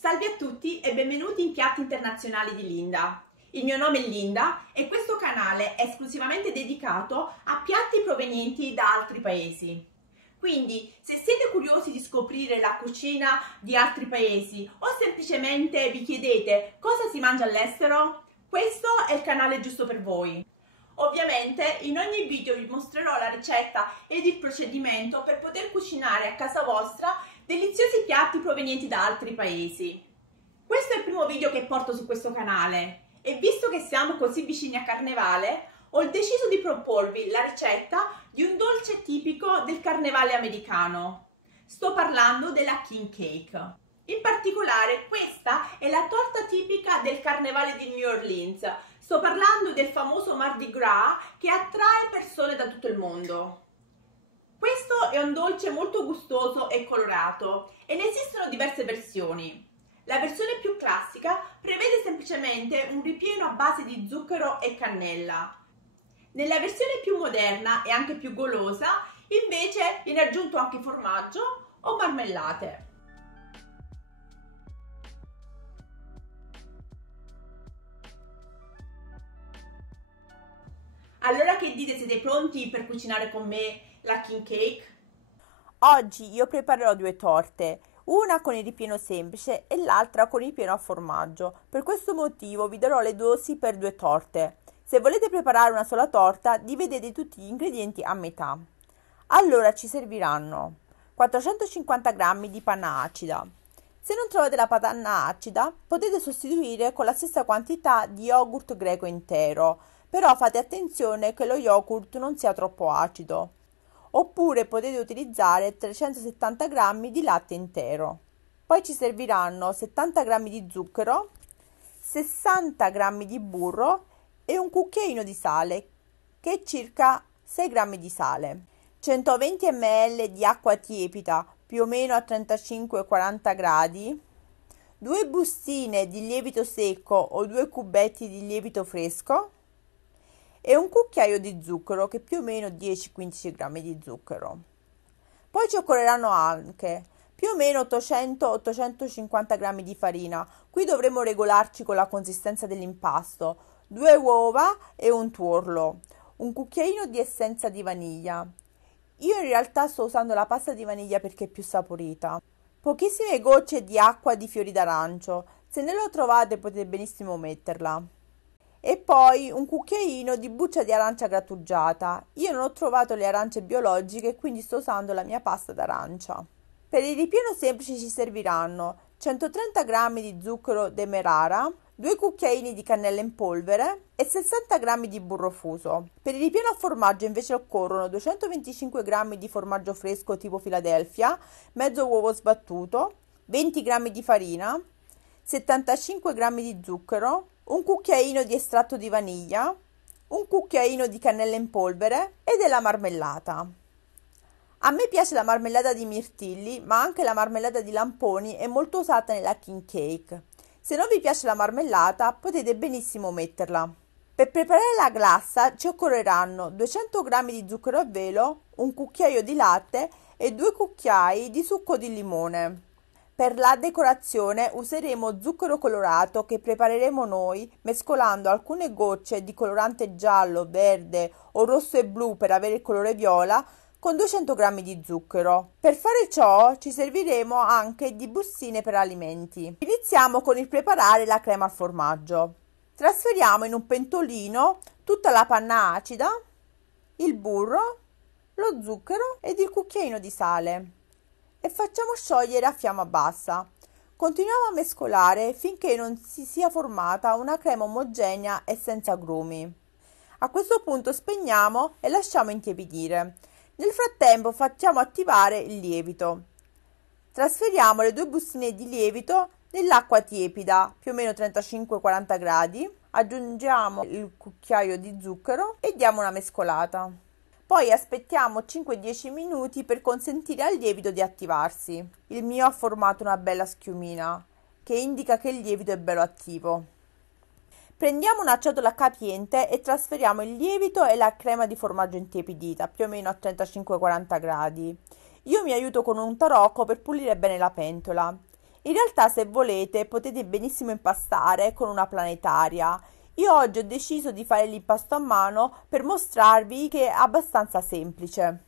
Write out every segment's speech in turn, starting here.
Salve a tutti e benvenuti in Piatti Internazionali di Linda. Il mio nome è Linda e questo canale è esclusivamente dedicato a piatti provenienti da altri paesi. Quindi, se siete curiosi di scoprire la cucina di altri paesi o semplicemente vi chiedete cosa si mangia all'estero, questo è il canale giusto per voi. Ovviamente in ogni video vi mostrerò la ricetta ed il procedimento per poter cucinare a casa vostra deliziosi piatti provenienti da altri paesi. Questo è il primo video che porto su questo canale e visto che siamo così vicini a Carnevale, ho deciso di proporvi la ricetta di un dolce tipico del Carnevale americano. Sto parlando della King Cake. In particolare questa è la torta tipica del Carnevale di New Orleans. Sto parlando del famoso Mardi Gras che attrae persone da tutto il mondo. Questo è un dolce molto gustoso e colorato e ne esistono diverse versioni. La versione più classica prevede semplicemente un ripieno a base di zucchero e cannella. Nella versione più moderna e anche più golosa, invece, viene aggiunto anche formaggio o marmellate. Allora che dite, siete pronti per cucinare con me la King Cake? Oggi io preparerò due torte, una con il ripieno semplice e l'altra con il ripieno a formaggio. Per questo motivo vi darò le dosi per due torte. Se volete preparare una sola torta, dividete tutti gli ingredienti a metà. Allora ci serviranno 450 g di panna acida. Se non trovate la panna acida, potete sostituire con la stessa quantità di yogurt greco intero, però fate attenzione che lo yogurt non sia troppo acido. Oppure potete utilizzare 370 g di latte intero. Poi ci serviranno 70 g di zucchero, 60 g di burro e un cucchiaino di sale, che è circa 6 g di sale. 120 ml di acqua tiepida, più o meno a 35-40 gradi, 2 bustine di lievito secco o 2 cubetti di lievito fresco e un cucchiaio di zucchero, che è più o meno 10-15 g di zucchero. Poi ci occorreranno anche più o meno 800-850 g di farina. Qui dovremo regolarci con la consistenza dell'impasto, 2 uova e un tuorlo, un cucchiaino di essenza di vaniglia. Io in realtà sto usando la pasta di vaniglia perché è più saporita. Pochissime gocce di acqua di fiori d'arancio, se ne lo trovate potete benissimo metterla. E poi un cucchiaino di buccia di arancia grattugiata. Io non ho trovato le arance biologiche, quindi sto usando la mia pasta d'arancia. Per il ripieno semplice ci serviranno 130 g di zucchero demerara, 2 cucchiaini di cannella in polvere e 60 g di burro fuso. Per il ripieno a formaggio invece occorrono 225 g di formaggio fresco tipo Philadelphia, mezzo uovo sbattuto, 20 g di farina, 75 g di zucchero, un cucchiaino di estratto di vaniglia, un cucchiaino di cannella in polvere e della marmellata. A me piace la marmellata di mirtilli, ma anche la marmellata di lamponi è molto usata nella King Cake. Se non vi piace la marmellata, potete benissimo metterla. Per preparare la glassa ci occorreranno 200 g di zucchero a velo, un cucchiaio di latte e 2 cucchiai di succo di limone. Per la decorazione useremo zucchero colorato che prepareremo noi mescolando alcune gocce di colorante giallo, verde o rosso e blu per avere il colore viola con 200 g di zucchero. Per fare ciò ci serviremo anche di bustine per alimenti. Iniziamo con il preparare la crema al formaggio. Trasferiamo in un pentolino tutta la panna acida, il burro, lo zucchero ed il cucchiaino di sale e facciamo sciogliere a fiamma bassa. Continuiamo a mescolare finché non si sia formata una crema omogenea e senza grumi. A questo punto spegniamo e lasciamo intiepidire. Nel frattempo facciamo attivare il lievito. Trasferiamo le 2 bustine di lievito nell'acqua tiepida, più o meno 35-40 gradi, aggiungiamo il cucchiaio di zucchero e diamo una mescolata. Poi aspettiamo 5-10 minuti per consentire al lievito di attivarsi. Il mio ha formato una bella schiumina, che indica che il lievito è bello attivo. Prendiamo una ciotola capiente e trasferiamo il lievito e la crema di formaggio intiepidita, più o meno a 35-40 gradi. Io mi aiuto con un tarocco per pulire bene la pentola. In realtà, se volete, potete benissimo impastare con una planetaria. Io oggi ho deciso di fare l'impasto a mano per mostrarvi che è abbastanza semplice.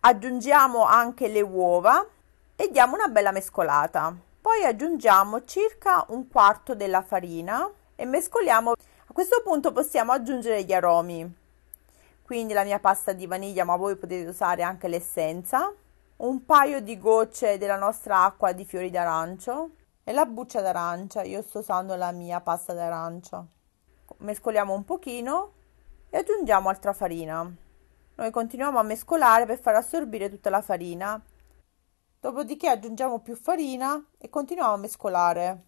Aggiungiamo anche le uova e diamo una bella mescolata. Poi aggiungiamo circa un quarto della farina e mescoliamo. A questo punto possiamo aggiungere gli aromi, quindi la mia pasta di vaniglia, ma voi potete usare anche l'essenza, un paio di gocce della nostra acqua di fiori d'arancio e la buccia d'arancia. Io sto usando la mia pasta d'arancia. Mescoliamo un pochino e aggiungiamo altra farina. Noi continuiamo a mescolare per far assorbire tutta la farina. Dopodiché aggiungiamo più farina e continuiamo a mescolare.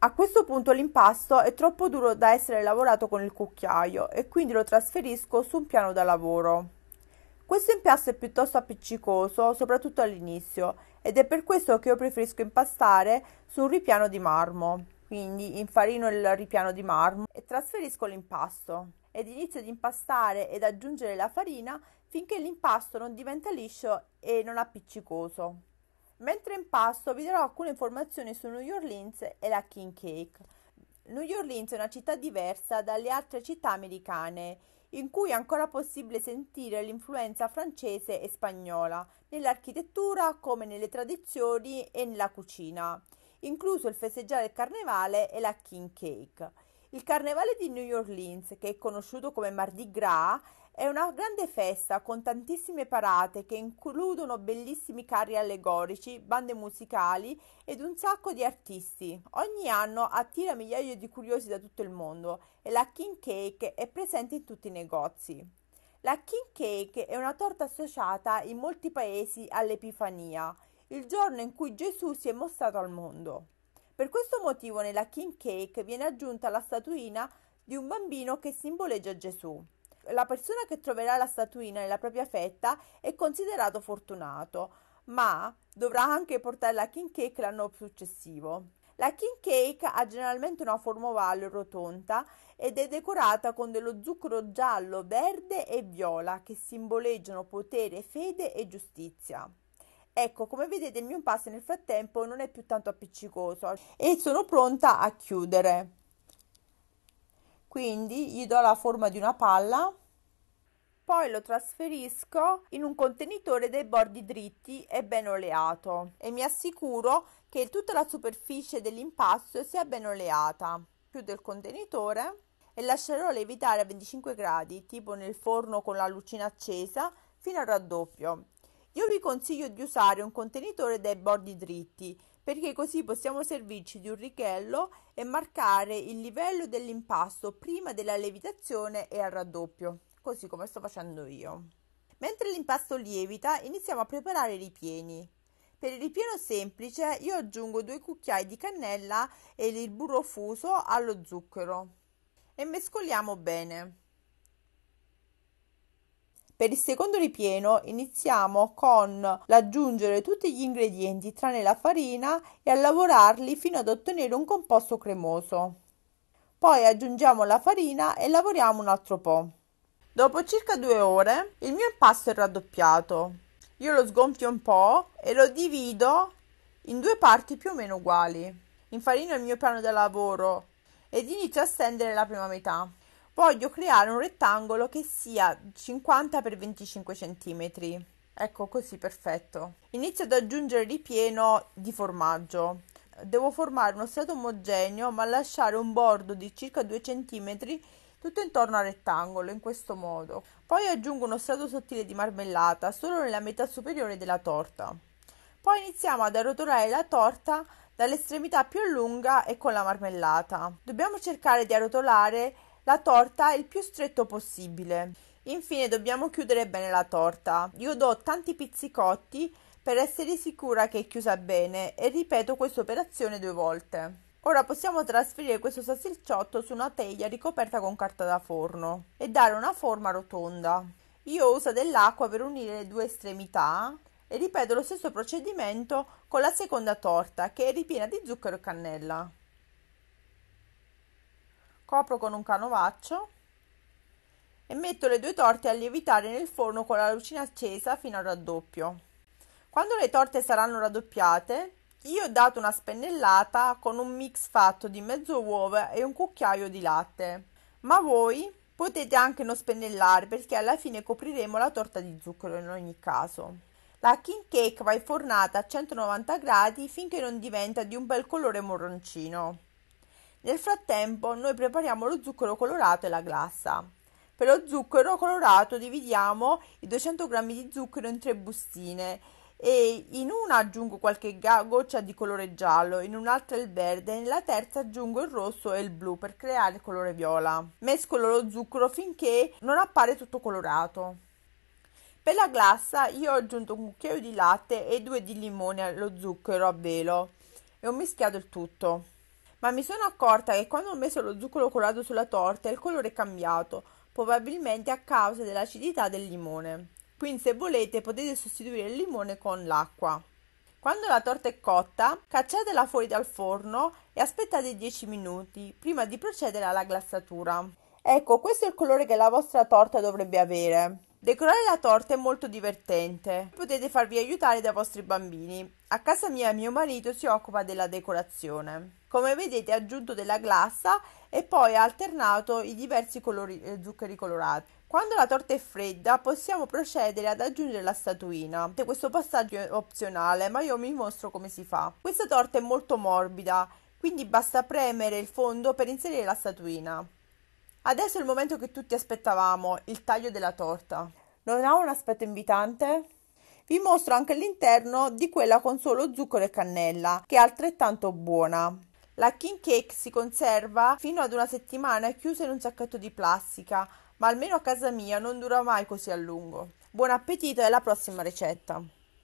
A questo punto l'impasto è troppo duro da essere lavorato con il cucchiaio e quindi lo trasferisco su un piano da lavoro. Questo impasto è piuttosto appiccicoso, soprattutto all'inizio, ed è per questo che io preferisco impastare su un ripiano di marmo. Quindi infarino il ripiano di marmo e trasferisco l'impasto ed inizio ad impastare ed aggiungere la farina finché l'impasto non diventa liscio e non appiccicoso. Mentre impasto vi darò alcune informazioni su New Orleans e la King Cake. New Orleans è una città diversa dalle altre città americane, in cui è ancora possibile sentire l'influenza francese e spagnola nell'architettura come nelle tradizioni e nella cucina, incluso il festeggiare il carnevale e la King Cake. Il carnevale di New Orleans, che è conosciuto come Mardi Gras, è una grande festa con tantissime parate che includono bellissimi carri allegorici, bande musicali ed un sacco di artisti. Ogni anno attira migliaia di curiosi da tutto il mondo e la King Cake è presente in tutti i negozi. La King Cake è una torta associata in molti paesi all'Epifania, il giorno in cui Gesù si è mostrato al mondo. Per questo motivo nella King Cake viene aggiunta la statuina di un bambino che simboleggia Gesù. La persona che troverà la statuina nella propria fetta è considerato fortunato, ma dovrà anche portare la King Cake l'anno successivo. La King Cake ha generalmente una forma ovale o rotonda ed è decorata con dello zucchero giallo, verde e viola che simboleggiano potere, fede e giustizia. Ecco, come vedete il mio impasto nel frattempo non è più tanto appiccicoso e sono pronta a chiudere. Quindi gli do la forma di una palla, poi lo trasferisco in un contenitore dai bordi dritti e ben oleato e mi assicuro che tutta la superficie dell'impasto sia ben oleata. Chiudo il contenitore e lascerò lievitare a 25 gradi, tipo nel forno con la lucina accesa, fino al raddoppio. Io vi consiglio di usare un contenitore dai bordi dritti, perché così possiamo servirci di un righello e marcare il livello dell'impasto prima della lievitazione e al raddoppio, così come sto facendo io. Mentre l'impasto lievita, iniziamo a preparare i ripieni. Per il ripieno semplice io aggiungo 2 cucchiai di cannella e il burro fuso allo zucchero e mescoliamo bene. Per il secondo ripieno iniziamo con l'aggiungere tutti gli ingredienti tranne la farina e a lavorarli fino ad ottenere un composto cremoso. Poi aggiungiamo la farina e lavoriamo un altro po'. Dopo circa 2 ore il mio impasto è raddoppiato. Io lo sgonfio un po' e lo divido in 2 parti più o meno uguali. Infarino il mio piano da lavoro ed inizio a stendere la prima metà. Voglio creare un rettangolo che sia 50 x 25 cm. Ecco, così, perfetto. Inizio ad aggiungere il ripieno di formaggio. Devo formare uno strato omogeneo ma lasciare un bordo di circa 2 cm tutto intorno al rettangolo, in questo modo. Poi aggiungo uno strato sottile di marmellata solo nella metà superiore della torta. Poi iniziamo ad arrotolare la torta dall'estremità più lunga e con la marmellata. Dobbiamo cercare di arrotolare la torta il più stretto possibile. Infine dobbiamo chiudere bene la torta. Io do tanti pizzicotti per essere sicura che è chiusa bene e ripeto questa operazione 2 volte. Ora possiamo trasferire questo salsicciotto su una teglia ricoperta con carta da forno e dare una forma rotonda. Io uso dell'acqua per unire le 2 estremità e ripeto lo stesso procedimento con la seconda torta, che è ripiena di zucchero e cannella. Copro con un canovaccio e metto le 2 torte a lievitare nel forno con la lucina accesa fino al raddoppio. Quando le torte saranno raddoppiate, Io ho dato una spennellata con un mix fatto di mezzo uovo e un cucchiaio di latte, ma voi potete anche non spennellare perché alla fine copriremo la torta di zucchero in ogni caso. La king cake va infornata a 190 gradi finché non diventa di un bel colore marroncino. Nel frattempo noi prepariamo lo zucchero colorato e la glassa. Per lo zucchero colorato dividiamo i 200 g di zucchero in 3 bustine e in una aggiungo qualche goccia di colore giallo, in un'altra il verde e nella terza aggiungo il rosso e il blu per creare il colore viola. Mescolo lo zucchero finché non appare tutto colorato. Per la glassa io ho aggiunto un cucchiaio di latte e 2 di limone allo zucchero a velo e ho mischiato il tutto. Ma mi sono accorta che quando ho messo lo zucchero colorato sulla torta il colore è cambiato, probabilmente a causa dell'acidità del limone. Quindi se volete potete sostituire il limone con l'acqua. Quando la torta è cotta, cacciatela fuori dal forno e aspettate 10 minuti prima di procedere alla glassatura. Ecco, questo è il colore che la vostra torta dovrebbe avere. Decorare la torta è molto divertente. Potete farvi aiutare dai vostri bambini. A casa mia mio marito si occupa della decorazione. Come vedete ha aggiunto della glassa e poi ha alternato i diversi zuccheri colorati. Quando la torta è fredda possiamo procedere ad aggiungere la statuina. Questo passaggio è opzionale, ma io vi mostro come si fa. Questa torta è molto morbida, quindi basta premere il fondo per inserire la statuina. Adesso è il momento che tutti aspettavamo, il taglio della torta. Non ha un aspetto invitante? Vi mostro anche l'interno di quella con solo zucchero e cannella, che è altrettanto buona. La king cake si conserva fino ad una settimana chiusa in un sacchetto di plastica, ma almeno a casa mia non dura mai così a lungo. Buon appetito e alla prossima ricetta!